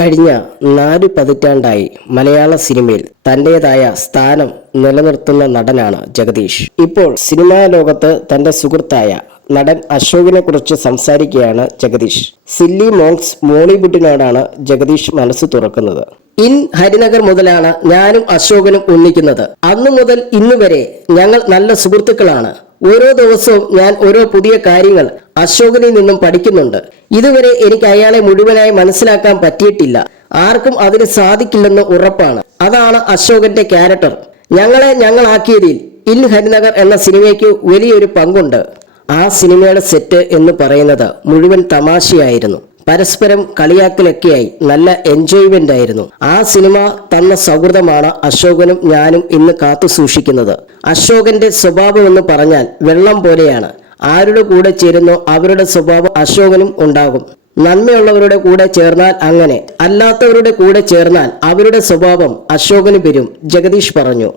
കഴിഞ്ഞ 4 പതിറ്റാണ്ടായി മലയാള സിനിമയിൽ തന്റേതായ സ്ഥാനം നിലനിർത്തുന്ന നടനാണ് ജഗദീഷ്. ഇപ്പോൾ സിനിമാ ലോകത്ത് തന്റെ സുഹൃത്തായ നടൻ അശോകിനെ കുറിച്ച് സംസാരിക്കുകയാണ് ജഗദീഷ്. സില്ലി മോങ്സ് മോളിവുഡിനോടാണ് ജഗദീഷ് മനസ്സ് തുറക്കുന്നത്. ഇൻ ഹരിനഗർ മുതലാണ് ഞാനും അശോകനും ഒന്നിക്കുന്നത്. അന്നു മുതൽ ഇന്നു വരെ ഞങ്ങൾ നല്ല സുഹൃത്തുക്കളാണ്. ഓരോ ദിവസവും ഞാൻ ഓരോ പുതിയ കാര്യങ്ങൾ അശോകനിൽ നിന്നും പഠിക്കുന്നുണ്ട്. ഇതുവരെ എനിക്ക് അയാളെ മുഴുവനായി മനസ്സിലാക്കാൻ പറ്റിയിട്ടില്ല. ആർക്കും അതിന് സാധിക്കില്ലെന്ന് ഉറപ്പാണ്. അതാണ് അശോകന്റെ ക്യാരക്ടർ. ഞങ്ങളെ ഞങ്ങളാക്കിയതിൽ ഇൻ ഹരിനഗർ എന്ന സിനിമയ്ക്ക് വലിയൊരു പങ്കുണ്ട്. ആ സിനിമയുടെ സെറ്റ് എന്ന് പറയുന്നത് മുഴുവൻ തമാശയായിരുന്നു. പരസ്പരം കളിയാക്കലൊക്കെയായി നല്ല എൻജോയ്മെന്റ് ആയിരുന്നു. ആ സിനിമ തന്ന സൗഹൃദമാണ് അശോകനും ഞാനും ഇന്ന് കാത്തു സൂക്ഷിക്കുന്നത്. അശോകന്റെ സ്വഭാവം എന്ന് പറഞ്ഞാൽ വെള്ളം പോലെയാണ്. ആരുടെ കൂടെ ചേരുന്നോ അവരുടെ സ്വഭാവം അശോകനും ഉണ്ടാകും. നന്മയുള്ളവരുടെ കൂടെ ചേർന്നാൽ അങ്ങനെ, അല്ലാത്തവരുടെ കൂടെ ചേർന്നാൽ അവരുടെ സ്വഭാവം അശോകന് വരും, ജഗദീഷ് പറഞ്ഞു.